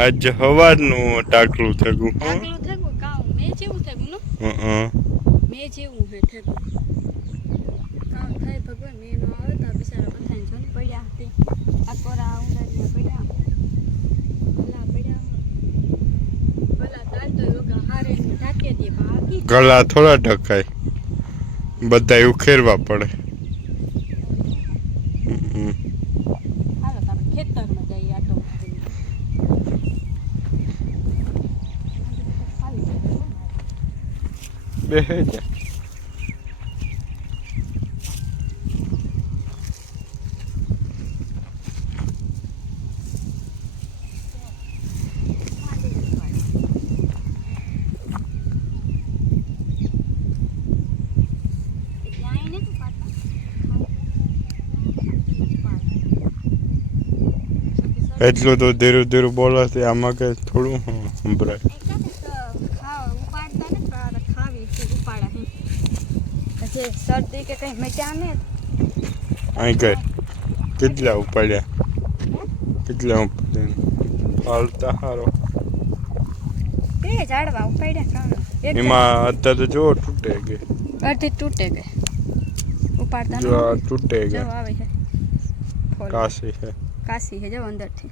આજ હવારનું ટાકલું હં? આગલું થયું કામ મેં જેવું થયું નો? હં મેં જેવું હે કામ થાય ભગવાન? મેં નો આવે તો બિચારા બધાને જો ને પડ્યા હતી આ કોરા પડ્યા. ભલા પડ્યા ભલા તાર તો યોગા હારે ને ઢાંકી દે બાકી ગળા થોડા ઢકાય. બધા ઉખેરવા પડે હં. હાલો તો આપણે ખેતરમાં જઈએ આટો મારીને. આવી જાય હો. પાડતા. એટલું તો ધીરું ધીરું બોલાશે આમાં કઈ થોડું સંભળાય એકાદે તો ખાવા ઉપાડતા ને તો આ ખાવી છે ઉપાડા હે. પછી શરદી કે કંઈ મટ્યા ને? અહીં કઈ? કેટલા ઉપાડ્યા? કેટલા ઉપાડ્યા? ફાલતા હારો. બે ઝાડવા ઉપાડ્યા ત્રણ. એમાં અત્યારે જો તૂટે ગઈ અડધી તૂટે ગઈ ઉપાડતા જો તૂટે જો આવે છે. કાશી છે. કાશી છે જો અંદરથી.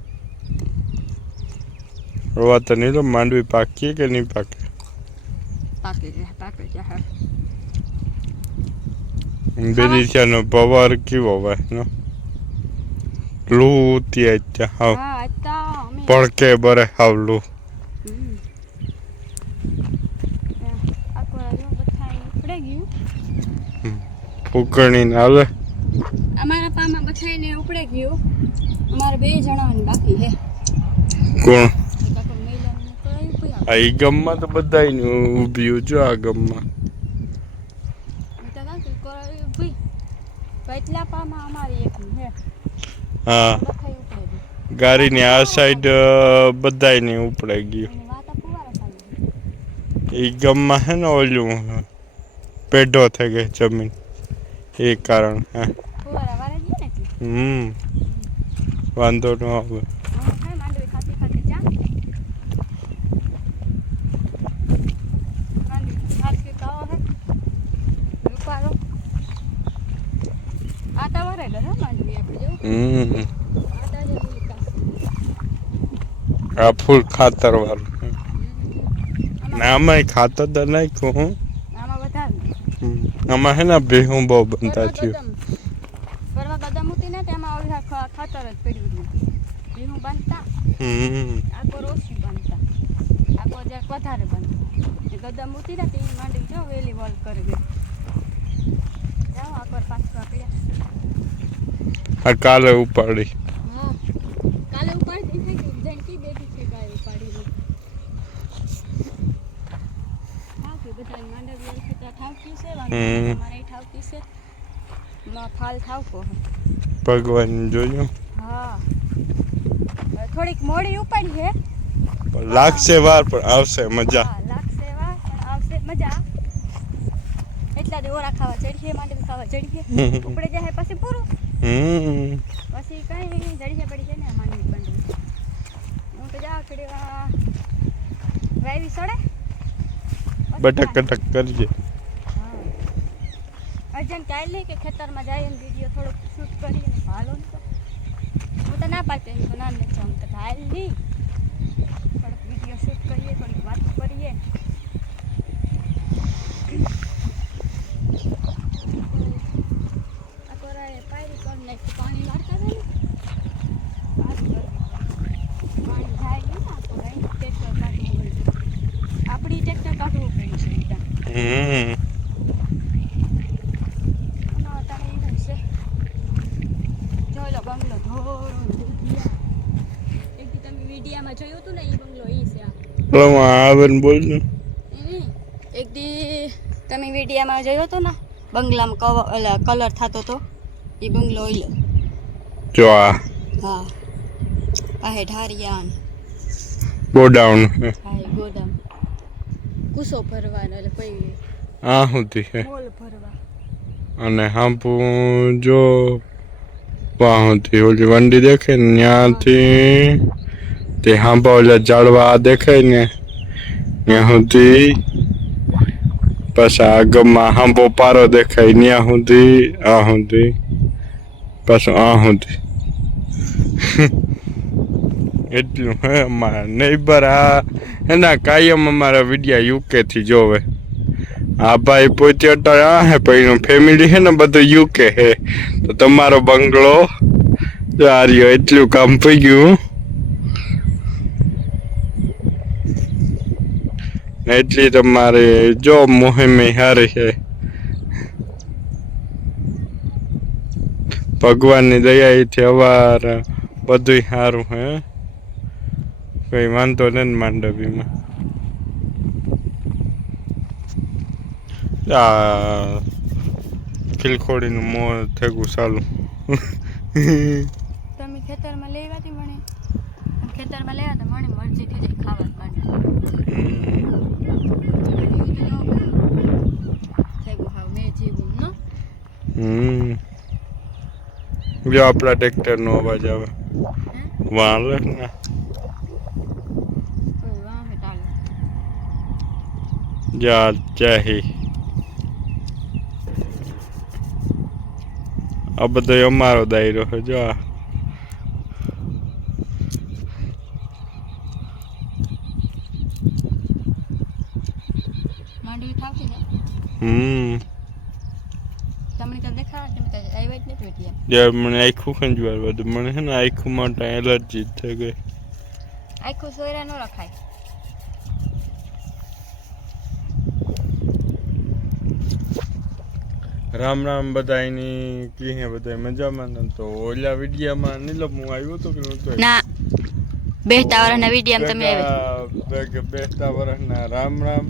રોવા તો નહીં તો માંડવી પાકી કે નહીં પાકે પાકી જાય પાકી જાય બેદીચાનો પવાર કેવો હોય નો લૂ ત્યાં ત્યાં હાવ પડકે બરે હાવ લૂ ફૂકણી હાલે અમારા પામાં બધાને ઉપડે ગયું અમારે બે જણાની બાકી હે કોણ આ ગમમાં તો બધાય ઊભી જો આ ગામમાં કરાયું ભાઈ એટલા પામાં અમારી એક હે. ગાડીની આ સાઈડ બધાયની ઉપડે ગયું. એ ગમમાં હે ને ઓલું પેઢો થઈ ગઈ જમીન. એ કારણ હે. હમ. વાંધો ન આવે હું ખાય માંડવી ખાતી ખાતી જા માંડવી ખાતી ખાવા હે રૂપારો આટા વરે ગયો હે માંડવી આપણે જેવું હમ આટા જેવું વિકાસ આ ફૂલ ખાતર વાળું. ના આમાં ખાતર તો નાખ્યું હું આમાં. હે ને ભેહું બહુ બનતા થયું. ખાતર જ પડ્યું ભીનું બાંધતા હમ. આખો રોસી બાંધતા આખો જરાક વધારે બાંધતા કદમ ઉતી ને તે માંડી જાઓ વેલી વોલ કરી ગઈ જાઓ આખો પાછું આપડ્યા આ કાલે ઉપાડી. કાલે છે ગાય બધા માંડવી છે તો છે. છે. માં ફાલ ભગવાન જોયું હા. થોડીક મોડી ઉપાડી છે પણ લાગશે વાર પણ આવશે મજા. લાગશે વાર પણ આવશે મજા. એટલા દેવરા ખાવા ચડીએ માંડવી ખાવા ચડીએ. ઉપડે જાય પછી પૂરું હમ. પછી કઈ જડીએ પડી જાય ને માંડવી બંધ હું તો જા કડી વાવી સડે? બટક કટક કરજે. હા. અર્જન કાલ નહીં કે ખેતરમાં જાય ને વીડિયો થોડોક શૂટ કરીએ ને હાલો ને તો. હું તો ના પાડતી તો ના નથી આમ તો હાલ નહીં થોડોક વીડિયો શૂટ કરીએ થોડીક વાત કરીએ. આ કોરાએ પાયરી કરી નાખ્યું પાણી વાળતા હતા ને આ જ કરવી. પાણી જાય નહીં ને આ કોરાએ ટ્રેક્ટર કાઢવું પડે આપણી ટ્રેક્ટર કાઢવું પડ્યું છે એક દી તમે વિડીયામાં જોયું હતું ને બંગલામાં કલર થતો હતો એ બંગલો ઓઈલો જો આ હા. પાસે ઢારિયા ને ગોડાઉન. હા ગોડાઉન. કુસો ભરવાનો એટલે પછી આ સુધી છે મોલ ભરવા. અને હાંપુ જો વાહથી ઓલી વંડી દેખે ને ત્યાંથી તે હાંપા ઓલા જાળવા દેખાય ને ત્યાં સુધી પછી આગમાં હાંભો પારો દેખાય ત્યાં સુધી આ સુધી. પાછું આ સુધી એટલું હે અમારા નેબર આ એના કાયમ અમારા વિડિયા યુકે થી જોવે. આ ભાઈ પોતે અત્યારે આ હે ભાઈ ફેમિલી હે ને બધું યુકે હે. તો તમારો બંગલો રહ્યો, એટલું કામ થઈ ગયું. એટલી તમારે જો મોહિમે હારી છે ભગવાનની દયાથી અવાર બધું સારું હે. કઈ વાંધો નહીં માંડવીમાં. આ ખીલખોડીનું મોં થેગું ચાલુ. તમે ખેતરમાં લેવાતી મને ખેતરમાં લેવા તો મને મરજી થઈ જાય ખાવા માટે. હમ. જો આપણા ટ્રેક્ટરનો અવાજ આવે. વાળ ને. જા ચાહી આ બધો અમારો દાયરો છે, જો આ. માંડવી થાવતી ને હમ તમને તો દેખાડ તમે તો આવ્યા જ નથી વેઠી યાર મને આખું ખંજવાર બધું મને છે ને આખું માટે એલર્જી થઈ ગઈ. આખું સોયરા ન રખાય. રામ રામ બધાયની. કી હે બધાય? મજામાં ને? તો ઓલા વિડિયામાં નીલમ હું આવ્યો તો કે નહોતો? ના. બેહતા વાળાના વીડિયો તમે બેસતા વર્ષના રામ રામ.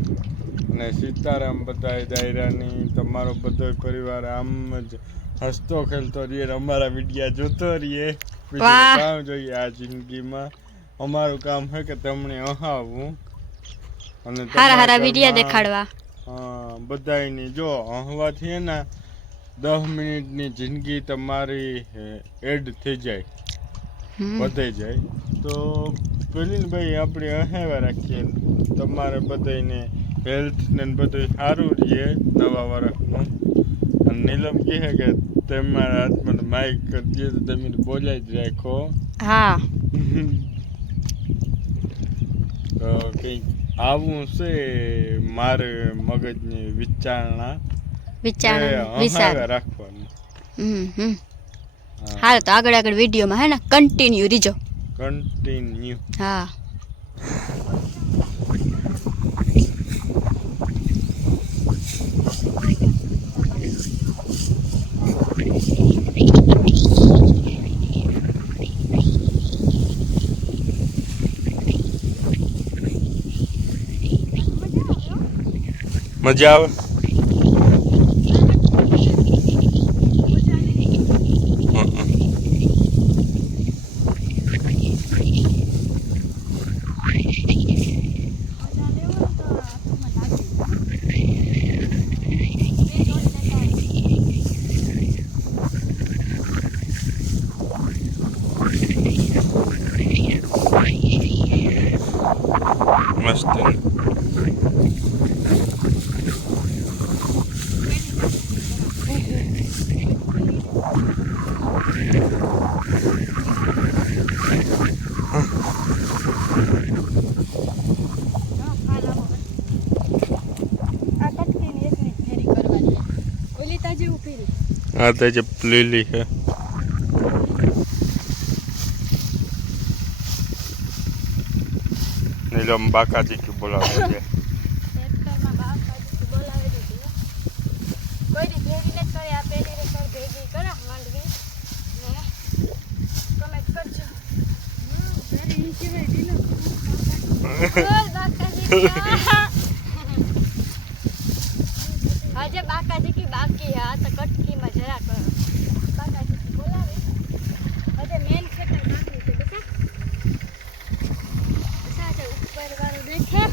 અને સીતારામ બધાય દાયરાની તમારો બધો પરિવાર આમ જ હસતો ખેલતો રહીએ અમારા વિડિયા જોતો રહીએ. બીજું કામ જોઈએ આ જિંદગીમાં. અમારું કામ છે કે તમને અહાવું અને હારા હારા વીડિયો દેખાડવા. હા બધાયની જો અહવાથી હે ને દસ મિનિટની જિંદગી તમારી એડ થઈ જાય. વધે જાય. તો પ્રવીણભાઈ આપણે અહેવા રાખીએ. તમારે બધાને હેલ્થ ને બધું સારું રહીએ નવા વર્ષનું અને નીલમ કહે કે તમારા હાથમાં માઇક કરી દે તો તમે બોલાઈ જ રાખો. હા. તો કંઈક આવું છે મારે મગજની વિચારણા. વિચાર એ વિચાર. રાખવાનું. હમ. હાલ તો આગળ આગળ વિડીયોમાં હે ને કન્ટિન્યુ રીજો. કન્ટિન્યુ હા. મજા આવે? આ તો જે લીલી છે નીલમ બાકાજી કે બોલાવે છે. બાકાજી કા. આજે બાકા કી બાકી હા તો કટકીમાં જરા કરો બાકા કી બોલાવે. આજે મેન ખેતર બાકી છે બેટા બેટા આજે ઉપર વાળું દેખે.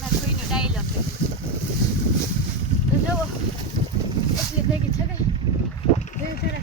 ના કોઈનો ડાયલોગ છે. તો જુઓ, એટલી ભેગી છે કે જરા